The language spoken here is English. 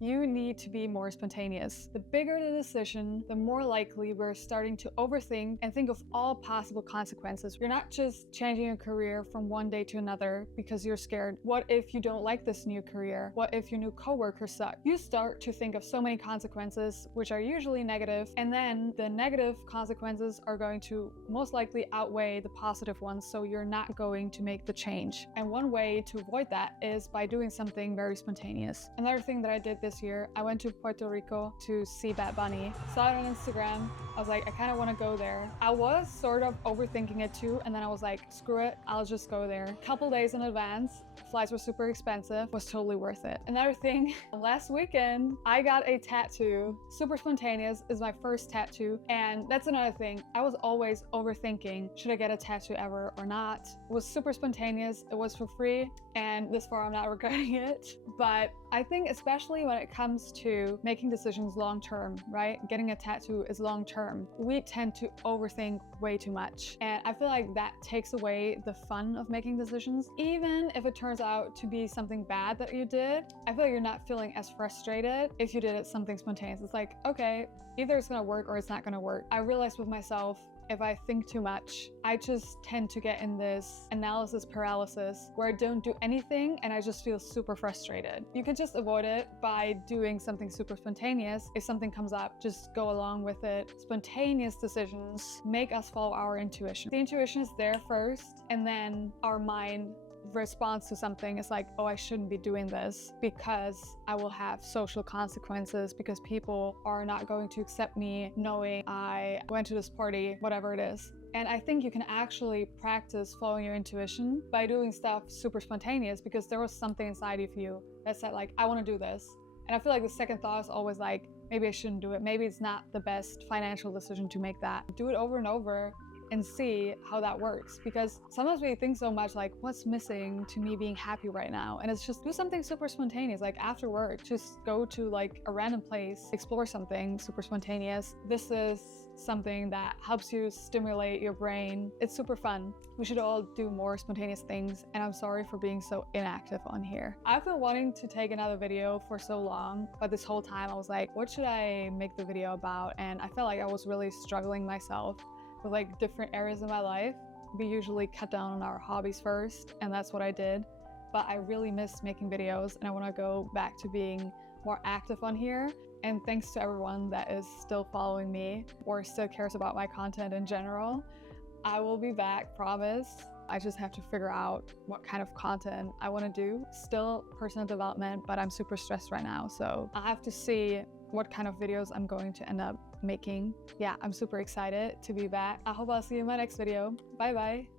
You need to be more spontaneous. The bigger the decision, the more likely we're starting to overthink and think of all possible consequences. You're not just changing your career from one day to another because you're scared. What if you don't like this new career? What if your new coworkers suck? You start to think of so many consequences, which are usually negative, and then the negative consequences are going to most likely outweigh the positive ones, so you're not going to make the change. And one way to avoid that is by doing something very spontaneous. Another thing that I did this year, I went to Puerto Rico to see Bad Bunny. Saw it on Instagram. I was like, I kind of want to go there. I was sort of overthinking it too, and then I was like, screw it, I'll just go there. A couple days in advance. Flights were super expensive, was totally worth it. Another thing, last weekend, I got a tattoo. Super spontaneous, is my first tattoo. And that's another thing. I was always overthinking, should I get a tattoo ever or not? It was super spontaneous, it was for free, and this far I'm not regretting it. But I think especially when it comes to making decisions long-term, right? Getting a tattoo is long-term. We tend to overthink way too much. And I feel like that takes away the fun of making decisions. Even if it turns out to be something bad that you did, I feel like you're not feeling as frustrated if you did it something spontaneous. It's like, okay, either it's gonna work or it's not gonna work. I realized with myself, if I think too much, I just tend to get in this analysis paralysis where I don't do anything and I just feel super frustrated. You can just avoid it by doing something super spontaneous. If something comes up, just go along with it. Spontaneous decisions make us follow our intuition. The intuition is there first, and then our mind response to something is like, oh, I shouldn't be doing this because I will have social consequences, because people are not going to accept me knowing I went to this party, whatever it is. And I think you can actually practice following your intuition by doing stuff super spontaneous, because there was something inside of you that said like, I want to do this. And I feel like the second thought is always like, maybe I shouldn't do it. Maybe it's not the best financial decision to make that. Do it over and over and see how that works, because sometimes we think so much like, what's missing to me being happy right now? And it's just do something super spontaneous, like after work, just go to like a random place, explore something super spontaneous. This is something that helps you stimulate your brain. It's super fun. We should all do more spontaneous things, and I'm sorry for being so inactive on here. I've been wanting to take another video for so long, but this whole time I was like, what should I make the video about? And I felt like I was really struggling myself with like different areas of my life. We usually cut down on our hobbies first, and that's what I did. But I really miss making videos, and I want to go back to being more active on here. And thanks to everyone that is still following me or still cares about my content in general. I will be back, promise. I just have to figure out what kind of content I want to do. Still personal development, but I'm super stressed right now, so I have to see what kind of videos I'm going to end up making. Yeah, I'm super excited to be back. I hope I'll see you in my next video. Bye bye.